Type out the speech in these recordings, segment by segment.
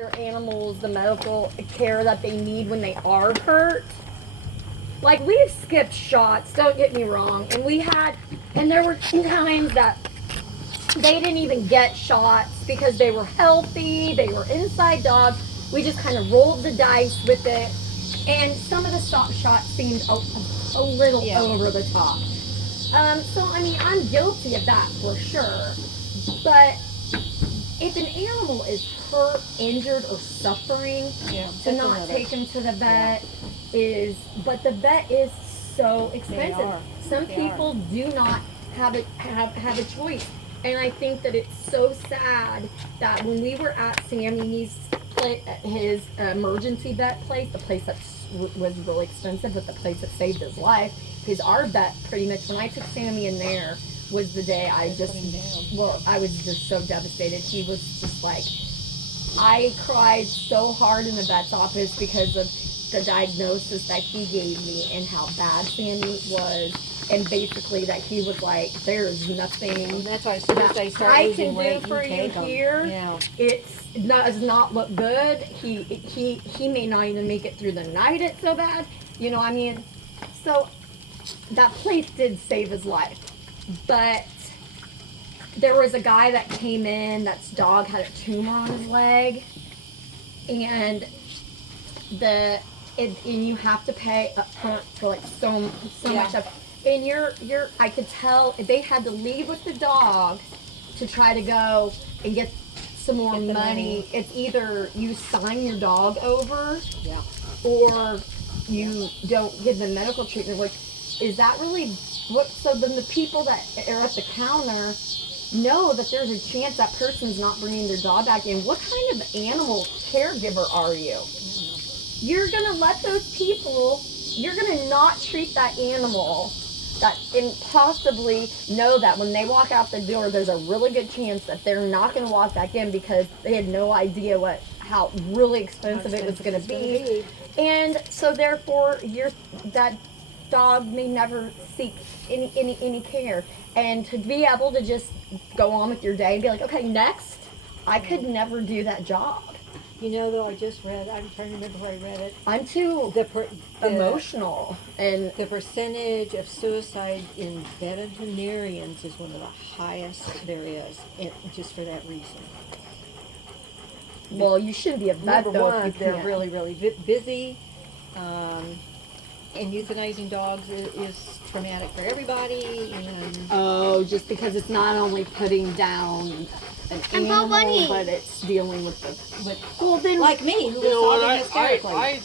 their animals the medical care that they need when they are hurt. Like, we've skipped shots, don't get me wrong, and there were times that they didn't even get shots because they were healthy, they were inside dogs. We just kind of rolled the dice with it, and some of the shots seemed a little over the top. So, I mean, I'm guilty of that for sure, but if an animal is hurt, injured, or suffering, to not take him to the vet but the vet is so expensive. Some people do not have a choice. And I think that it's so sad that when we were at Sammy's his emergency vet place, the place that was really expensive, but the place that saved his life, because our vet pretty much, when I took Sammy in there, was the day I was just so devastated. He was just like, I cried so hard in the vet's office because of the diagnosis that he gave me and how bad Sammy was, and basically that he was like, there is nothing that's why as soon as they start I can weight, do for you here. It does not look good. He may not even make it through the night. It's so bad. You know, I mean, so that place did save his life. But there was a guy that came in, that's dog had a tumor on his leg, and you have to pay up front for like so much stuff. And I could tell they had to leave with the dog to try to go and get some more money. It's either you sign your dog over, or you don't give them medical treatment. Like, is that really what? So then the people that are at the counter know that there's a chance that person's not bringing their dog back in. What kind of animal caregiver are you? You're gonna let those people, you're gonna not treat that animal and possibly know that when they walk out the door, there's a really good chance that they're not gonna walk back in because they had no idea how really expensive it was gonna be. And so therefore, that dog may never seek any care. And to be able to just go on with your day and be like, okay, next, I could never do that job. You know, though, I just read, I'm trying to remember where I read it. I'm too emotional. And the percentage of suicide in veterinarians is one of the highest there is, just for that reason. Well, you shouldn't be a vet, Number though, one, if you they're can't. really, really busy. And euthanizing dogs is traumatic for everybody. And just because it's not only putting down an animal, but it's dealing with well, then, like me, who You know was what? sobbing hysterically.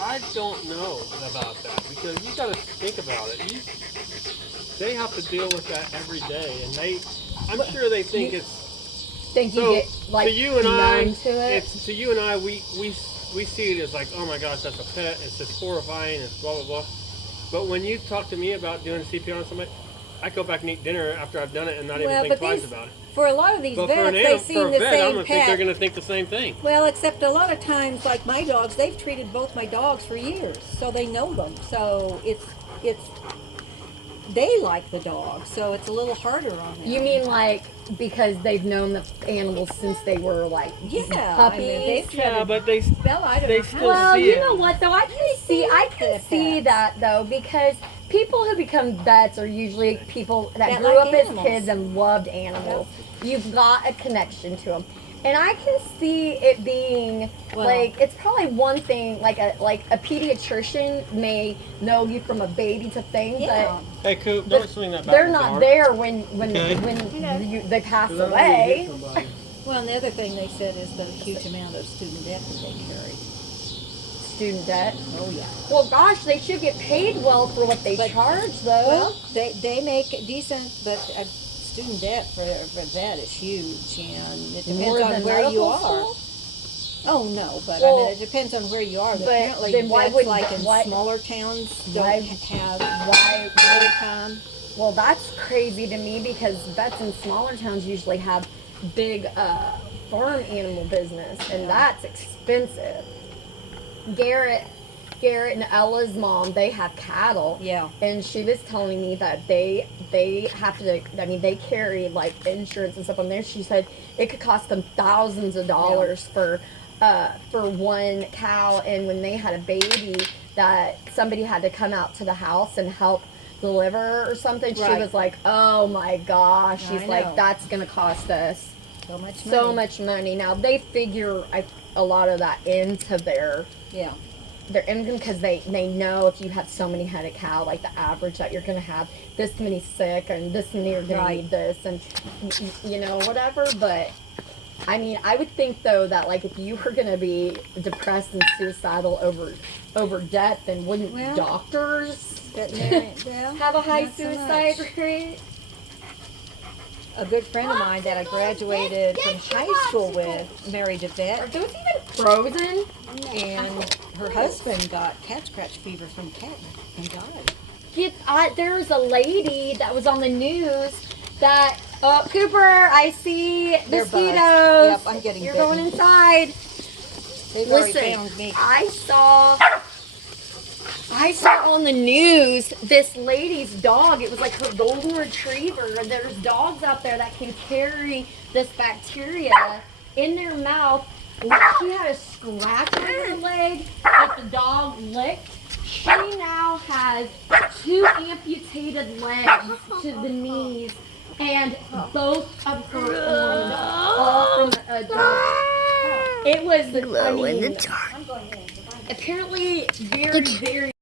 I don't know about that because you got to think about it. They have to deal with that every day, and I'm sure they think to you and I, we see it as like, oh my gosh, that's a pet. It's just horrifying. It's blah blah blah. But when you talk to me about doing CPR on somebody, I go back and eat dinner after I've done it and not even think twice about it. For a lot of these But vets, they've seen the same I'm gonna pet. think they're going to think the same thing. Well, except a lot of times, like my dogs, they've treated both my dogs for years, so they know them. So it's they like the dog, so it's a little harder on them. You mean like because they've known the animals since they were like puppies? But they still Well, see you it. know what though? I can see that though, because people who become vets are usually people that grew up as kids and loved animals. You've got a connection to them. And I can see it being like, it's probably one thing, like a pediatrician may know you from a baby to thing, but hey, Coop, don't swing that back. They're not there when they pass away. Well, and the other thing they said is the huge amount of student debt that they carry. Student debt? Oh yeah. Well, gosh, they should get paid well for what they charge, though. Well, they make decent, but student debt for a vet is huge, and it depends on where you are. Oh no, but I mean it depends on where you are. But apparently, then why vets would like in smaller towns don't have income. Well, that's crazy to me because vets in smaller towns usually have big farm animal business, and that's expensive. Garrett Garrett and Ella's mom, they have cattle. Yeah. And she was telling me that they have to, I mean, they carry like insurance and stuff on there. She said it could cost them thousands of dollars for one cow. And when they had a baby, that somebody had to come out to the house and help deliver or something. She Right. was like, oh my gosh. She's I like, know. that's going to cost us So much money. so much money. Now they figure a lot of that into their Yeah. income, because they know if you have so many head of cow, like the average that you're going to have this many sick and this many are going Right. to need this and you know, whatever. But I mean, I would think though that like if you were going to be depressed and suicidal over death, then wouldn't Well, doctors Well, have a high not so suicide much. rate? A good friend of mine that I graduated from high school with married a Are vet, those even frozen? and her husband got cat scratch fever from cat and died. There's a lady that was on the news that, oh, Cooper, I see They're mosquitoes. buzzed. Yep, I'm getting You're bitten. going inside. They've already Listen, found me. I saw on the news this lady's dog. It was like her golden retriever. And there's dogs out there that can carry this bacteria in their mouth. She had a scratch on her leg that the dog licked. She now has 2 amputated legs to the knees and both of her arms, all from a dog. It was, I mean, apparently very, very